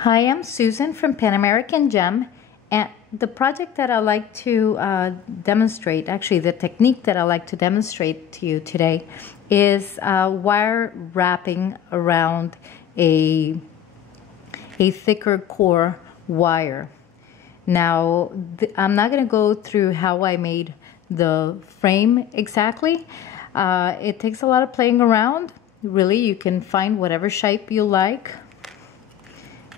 Hi, I'm Susan from Pan American Gem, and the project that I like to demonstrate, actually the technique that I like to demonstrate to you today is wire wrapping around a thicker core wire. Now, I'm not going to go through how I made the frame exactly. It takes a lot of playing around. Really, you can find whatever shape you like.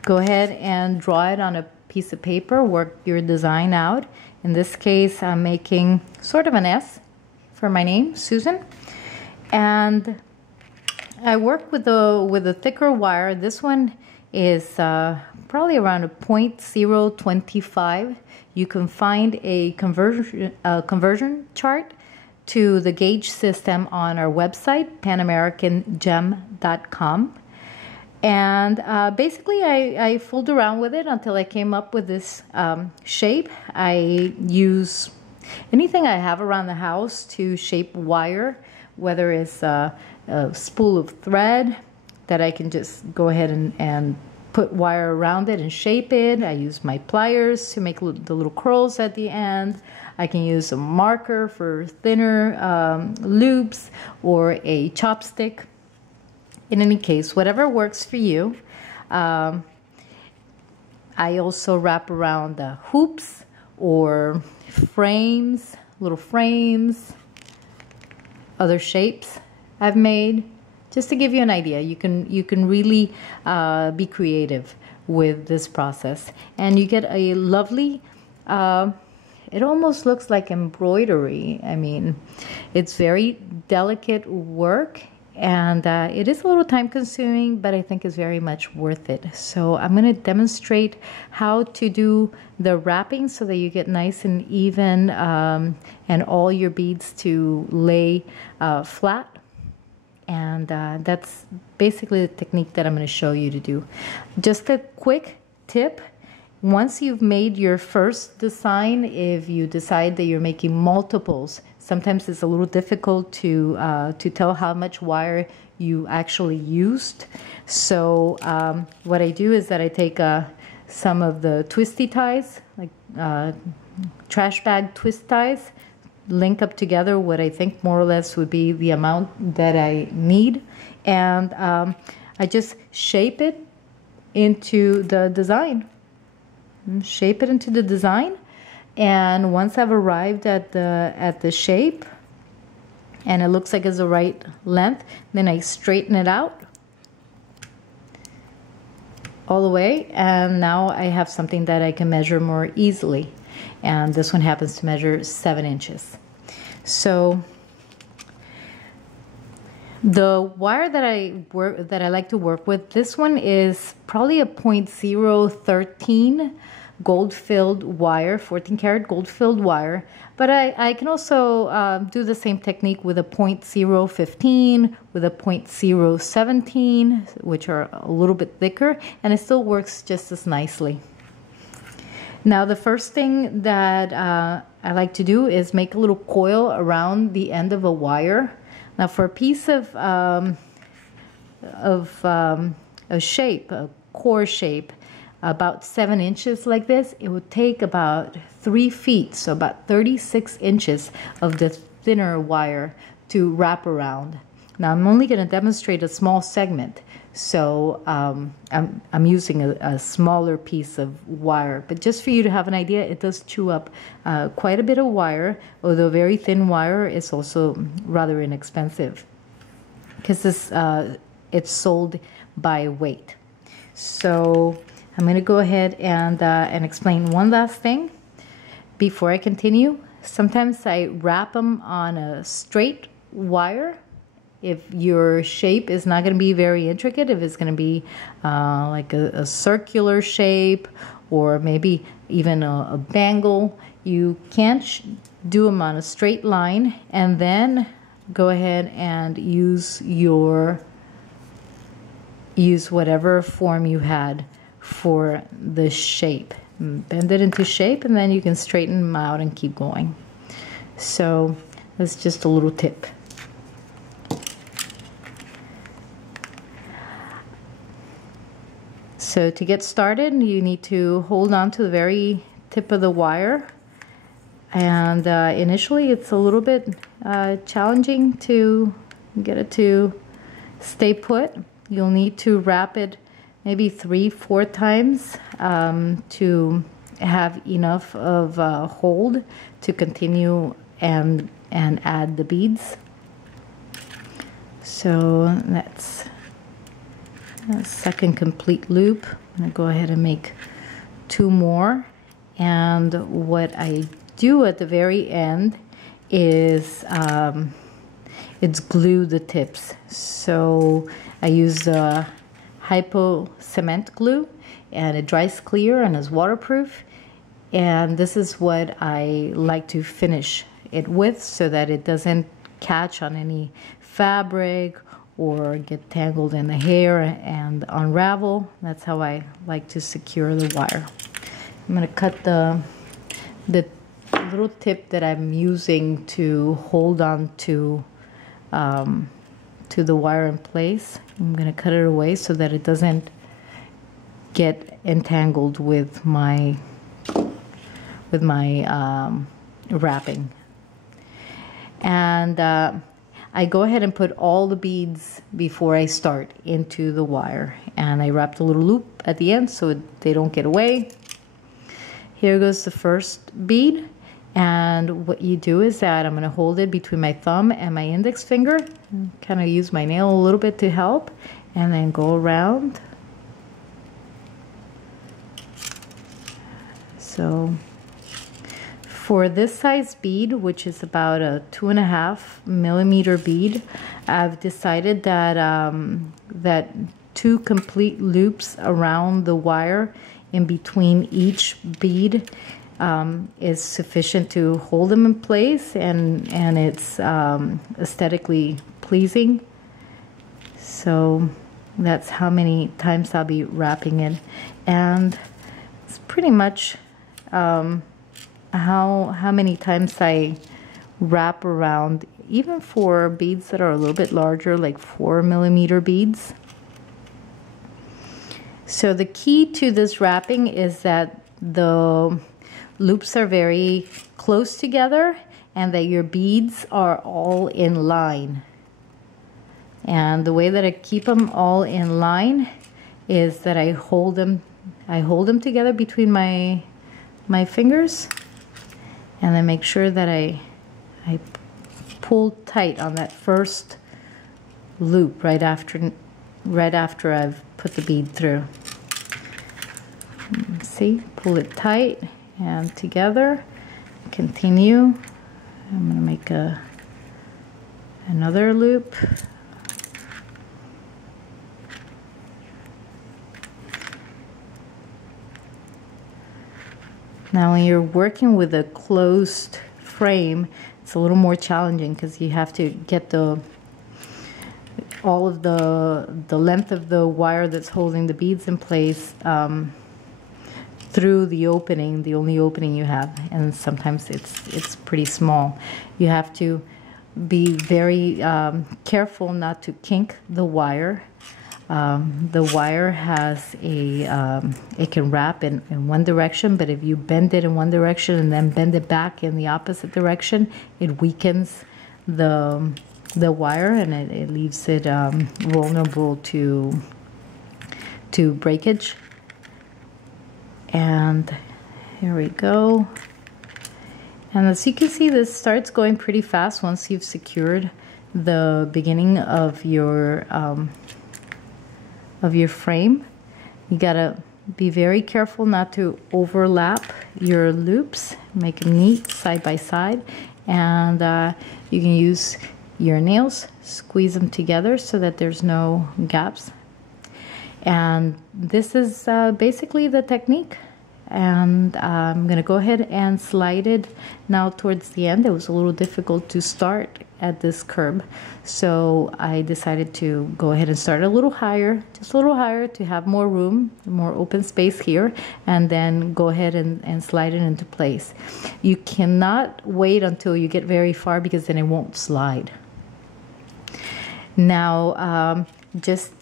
Go ahead and draw it on a piece of paper, work your design out. In this case, I'm making sort of an S for my name, Susan. And I work with a thicker wire. This one is probably around a 0.025. You can find a conversion chart to the gauge system on our website, panamericangem.com. And basically I fooled around with it until I came up with this shape. I use anything I have around the house to shape wire, whether it's a spool of thread that I can just go ahead and put wire around it and shape it. I use my pliers to make the little curls at the end. I can use a marker for thinner loops or a chopstick. In any case, whatever works for you. I also wrap around the hoops or frames, little frames, other shapes I've made. Just to give you an idea, you can really be creative with this process, and you get a lovely. It almost looks like embroidery. I mean, it's very delicate work. And it is a little time consuming, but I think it's very much worth it. So I'm going to demonstrate how to do the wrapping so that you get nice and even and all your beads to lay flat. And that's basically the technique that I'm going to show you to do. Just a quick tip. Once you've made your first design, if you decide that you're making multiples, sometimes it's a little difficult to tell how much wire you actually used. So what I do is that I take some of the twisty ties, like trash bag twist ties, link up together what I think more or less would be the amount that I need, and I just shape it into the design. Shape it into the design, and once I've arrived at the shape and it looks like it's the right length, then I straighten it out all the way, and now I have something that I can measure more easily, and this one happens to measure 7 inches. So the wire that I like to work with, this one is probably a 0.013 gold-filled wire, 14-karat gold-filled wire. But I can also do the same technique with a 0.015, with a 0.017, which are a little bit thicker, and it still works just as nicely. Now, the first thing that I like to do is make a little coil around the end of a wire. Now, for a piece of a shape, a core shape, about 7 inches like this, it would take about 3 feet, so about 36 inches of the thinner wire to wrap around. Now, I'm only going to demonstrate a small segment, so I'm using a smaller piece of wire. But just for you to have an idea, it does chew up quite a bit of wire, although very thin wire is also rather inexpensive because it's sold by weight. So I'm going to go ahead and explain one last thing before I continue. Sometimes I wrap them on a straight wire. If your shape is not going to be very intricate, if it's going to be like a circular shape or maybe even a bangle, you can't do them on a straight line, and then go ahead and use whatever form you had for the shape. Bend it into shape, and then you can straighten them out and keep going. So that's just a little tip. So to get started, you need to hold on to the very tip of the wire, and initially it's a little bit challenging to get it to stay put. You'll need to wrap it maybe 3-4 times to have enough of hold to continue and add the beads. So that's a second complete loop. I'm going to go ahead and make 2 more, and what I do at the very end is it's glue the tips. So I use hypo cement glue, and it dries clear and is waterproof, and this is what I like to finish it with so that it doesn't catch on any fabric or get tangled in the hair and unravel. That's how I like to secure the wire. I'm going to cut the little tip that I'm using to hold on to the wire in place. I'm going to cut it away so that it doesn't get entangled with my wrapping. And I go ahead and put all the beads before I start into the wire, and I wrap the little loop at the end so they don't get away. Here goes the first bead, and what you do is that I'm going to hold it between my thumb and my index finger, kind of use my nail a little bit to help, and then go around. So for this size bead, which is about a 2.5 millimeter bead, I've decided that that 2 complete loops around the wire in between each bead is sufficient to hold them in place, and it's aesthetically pleasing. So that's how many times I'll be wrapping it, and it's pretty much how many times I wrap around, even for beads that are a little bit larger, like 4 millimeter beads. So the key to this wrapping is that the loops are very close together and that your beads are all in line. And the way that I keep them all in line is that I hold them together between my fingers, and then make sure that I pull tight on that first loop right after I've put the bead through. See, pull it tight and together. Continue. I'm going to make another loop. Now when you're working with a closed frame, it's a little more challenging because you have to get all of the length of the wire that's holding the beads in place through the opening, the only opening you have, and sometimes it's pretty small. You have to be very careful not to kink the wire. The wire has it can wrap in one direction, but if you bend it in one direction and then bend it back in the opposite direction, it weakens the wire, and it leaves it vulnerable to breakage. And here we go. And as you can see, this starts going pretty fast once you've secured the beginning of your frame. You gotta be very careful not to overlap your loops. Make them neat side by side, and you can use your nails, squeeze them together so that there's no gaps. And this is basically the technique. And I'm going to go ahead and slide it now towards the end. It was a little difficult to start at this curb, so I decided to go ahead and start a little higher, just a little higher, to have more room, more open space here, and then go ahead and slide it into place. You cannot wait until you get very far because then it won't slide. Now, just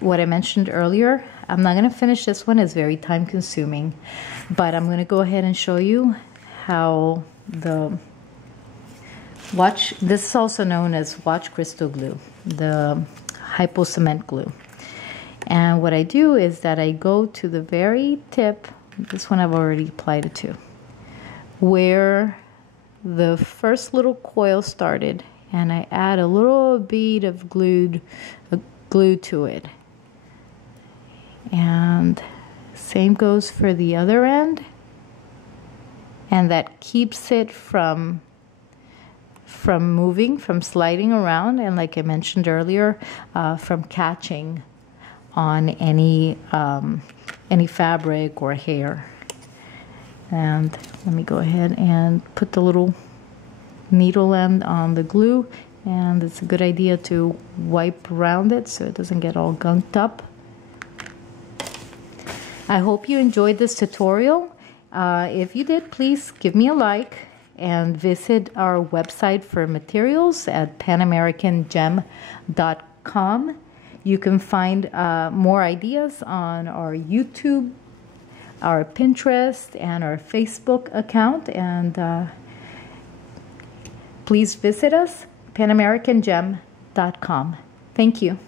what I mentioned earlier, I'm not going to finish this one. It's very time consuming, but I'm going to go ahead and show you how the watch, this is also known as watch crystal glue, the hypo cement glue. And what I do is that I go to the very tip, this one I've already applied it to, where the first little coil started, and I add a little bead of glue to it. And same goes for the other end, and that keeps it from moving, from sliding around, and like I mentioned earlier, from catching on any fabric or hair. And let me go ahead and put the little needle end on the glue, and it's a good idea to wipe around it so it doesn't get all gunked up. I hope you enjoyed this tutorial. If you did, please give me a like and visit our website for materials at panamericangem.com. You can find more ideas on our YouTube, our Pinterest, and our Facebook account. And please visit us, panamericangem.com. Thank you.